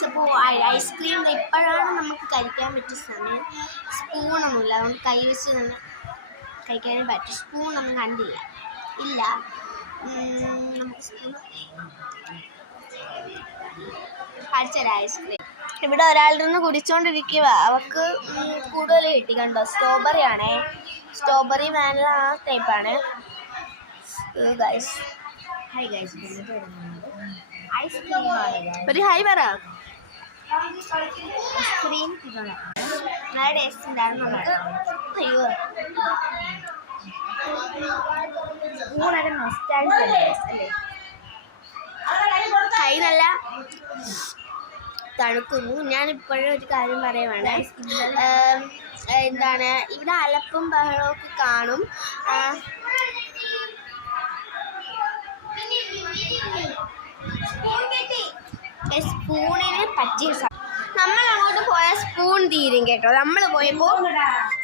കഴിച്ചപ്പോൾ ഐസ്ക്രീം ഇപ്പോഴാണ് നമുക്ക് കഴിക്കാൻ പറ്റിയ സമയം. സ്പൂണൊന്നുമില്ല, അതുകൊണ്ട് കൈ വെച്ച് തന്നെ കഴിക്കാനും പറ്റും. സ്പൂണൊന്നും കണ്ടില്ല, ഇല്ല. നമുക്ക് സ്പൂൺ കാണിച്ചുതരാം. ഐസ്ക്രീം ഇവിടെ ഒരാളുടെ നിന്ന് കുടിച്ചുകൊണ്ടിരിക്കുക. അവർക്ക് കൂടുതൽ കിട്ടി, കണ്ടോ? സ്ട്രോബെറി ആണേ, സ്ട്രോബെറി വാനില ആ ടൈപ്പാണ്. ഒരു ഹായ് പറ. ഐസ്ക്രീം നല്ല ടേസ്റ്റ് ഉണ്ടായിരുന്നു. നമുക്ക് അയ്യോ കൈ നല്ല തണുക്കുന്നു. ഞാനിപ്പോഴും ഒരു കാര്യം പറയുവാണ്. എന്താണ്, ഇവിടെ അലപ്പും ബഹളവും ഒക്കെ കാണും. സ്പൂണിന് പറ്റിയ നമ്മൾ അങ്ങോട്ട് പോയാൽ സ്പൂൺ തീരും കേട്ടോ. നമ്മൾ പോയപ്പോൾ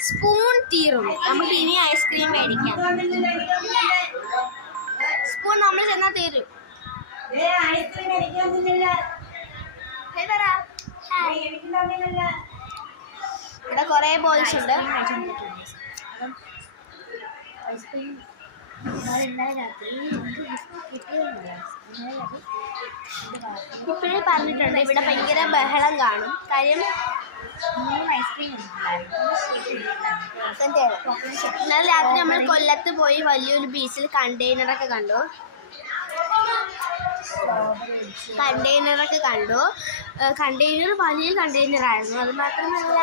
സ്പൂൺ തീരും. നമുക്ക് ഇനി ഐസ്ക്രീം മേടിക്കാം. സ്പൂൺ നമ്മൾ ചെന്നാൽ തീരും. ഇവിടെ കുറേ ബോയ്സ് ഉണ്ട്. ഇപ്പോഴേ പറഞ്ഞിട്ടുണ്ട് ഇവിടെ ഭയങ്കര ബഹളം കാണും. കാര്യം ഇന്നലെ രാത്രി നമ്മൾ കൊല്ലത്ത് പോയി വലിയൊരു ബീച്ചിൽ കണ്ടെയ്നറൊക്കെ കണ്ടു. കണ്ടെയ്നർ വലിയ കണ്ടെയ്നറായിരുന്നു. അത് മാത്രമല്ല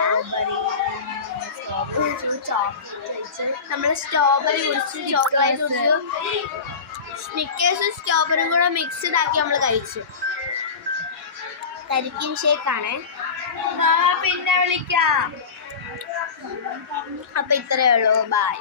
നമ്മൾ സ്ട്രോബെറി കുടിച്ചു, ചോക്ലേറ്റ് കുടിച്ചു, സ്നിക്കേഴ്സും സ്ട്രോബെറിയും കൂടെ മിക്സ്ഡ് ആക്കി നമ്മൾ കഴിച്ചു. കരിക്കിൻ ഷേക്കാണേ. പിന്നെ വിളിക്കാം. അപ്പം ഇത്രയേ ഉള്ളൂ. ബൈ.